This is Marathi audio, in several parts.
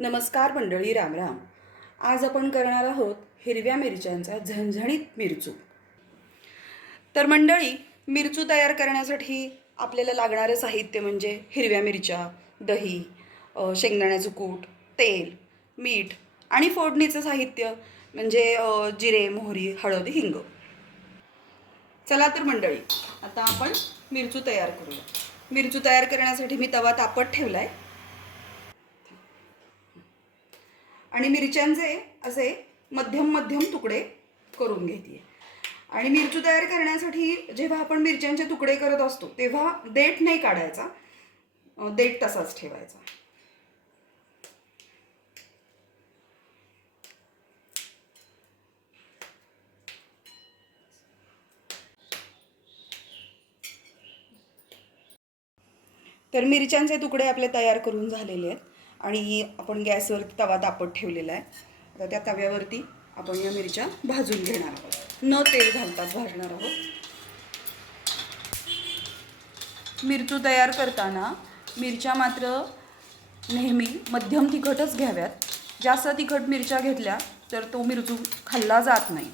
नमस्कार मंडळी, रामराम. आज आपण करणार आहोत हिरव्या मिरच्यांचा झणझणीत मिरचू. तर मंडळी, मिरचू तयार करण्यासाठी आपल्याला लागणारं साहित्य म्हणजे हिरव्या मिरच्या, दही, शेंगदाण्याचं कूट, तेल, मीठ आणि फोडणीचं साहित्य म्हणजे जिरे, मोहरी, हळद, हिंग. चला तर मंडळी, आता आपण मिरचू तयार करूया. मिरचू तयार करण्यासाठी मी तवा तापत ठेवला आहे आणि मिरच्यांचे असे मध्यम मध्यम तुकडे करून घेते. आणि मिरचू तयार करण्यासाठी जेव्हा आपण मिरच्यांचे तुकडे करत असतो तेव्हा देठ नाही काढायचा, देठ तसाच ठेवायचा. तर मिरच्यांचे तुकडे आपले तयार करून झालेले आहेत आणि आपण गॅसवरती तवा तापत ठेवलेला आहे. आता त्या तव्यावरती आपण या मिरच्या भाजून घेणार आहोत, न तेल घालताच भाजणार आहोत. मिरचू तयार करताना मिरच्या मात्र नेहमी मध्यम तिखटच घ्याव्यात. जास्त तिखट मिरच्या घेतल्या तर तो मिरचू खाल्ला जात नाही.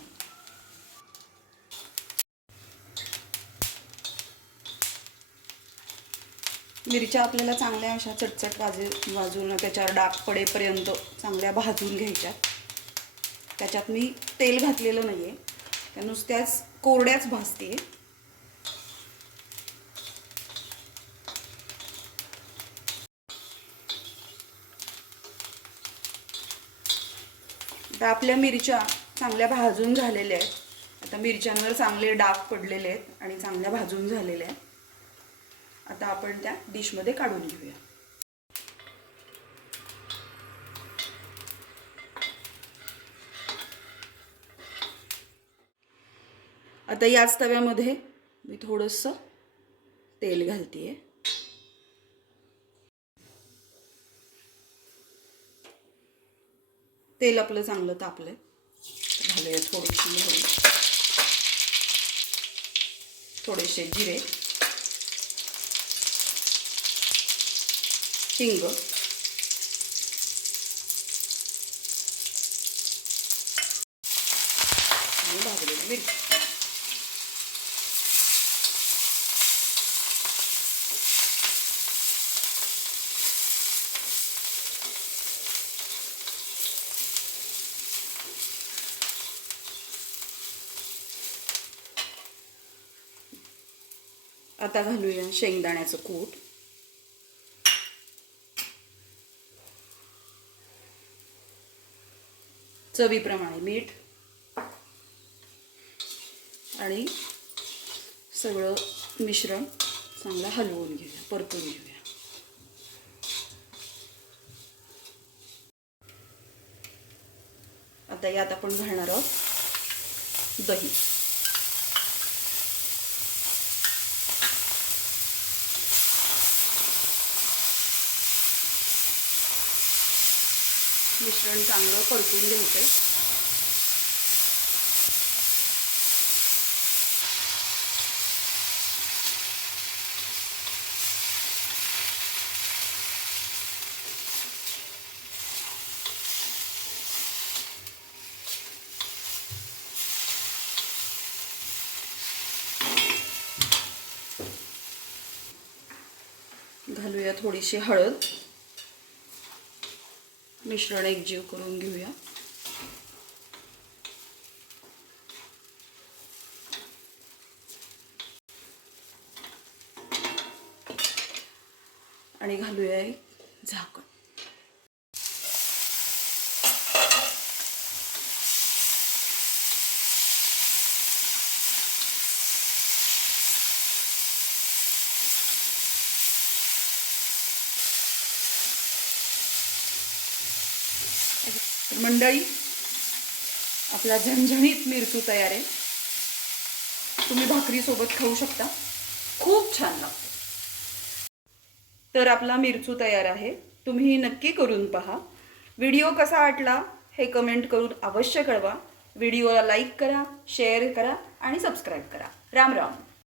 मिरच्या आपल्याला चांगल्या अशा चटचट वाजून त्याच्यावर डाग पडेपर्यंत चांगल्या भाजून घ्यायच्या. त्याच्यात मी तेल घातलेलं नाही आहे, त्या नुसत्याच कोरड्याच भाजते. आता आपल्या मिरच्या चांगल्या भाजून झालेल्या आहेत. आता मिरच्यांवर चांगले डाग पडलेले आहेत आणि चांगल्या भाजून झालेल्या आहेत. आता आपण त्या डिशमध्ये काढून घेऊया. आता याच तव्यामध्ये मी थोडंसं तेल घालते. तेल आपलं चांगलं तापलंय. घालूया थोडीशी मोहरी, थोडेसे जिरे, हिंग आणि भाजलेली मिरची. आता घालूया शेंगदाण्याचं कूट, चवीप्रमाणे मीठ आणि सगळं मिश्रण चांगलं हलवून घेऊया, परतून घेऊया. आता यात आपण घालणार आहोत दही. मिश्रण चांगलं परतून घ्यायचं. घालूया थोडीशी हळद. मिश्रण एकजीव करून घेऊया. आणि घालूया एक झाकण. मंडळी, आपला झणझणीत मिरचू तयार आहे. तुम्ही भाकरीसोबत खाऊ शकता, खूप छान लागतो. तर आपला मिरचू तयार आहे. तुम्ही नक्की करून पहा. व्हिडिओ कसा वाटला हे कमेंट करून अवश्य कळवा. व्हिडिओला लाईक करा, शेअर करा आणि सबस्क्राईब करा. राम राम.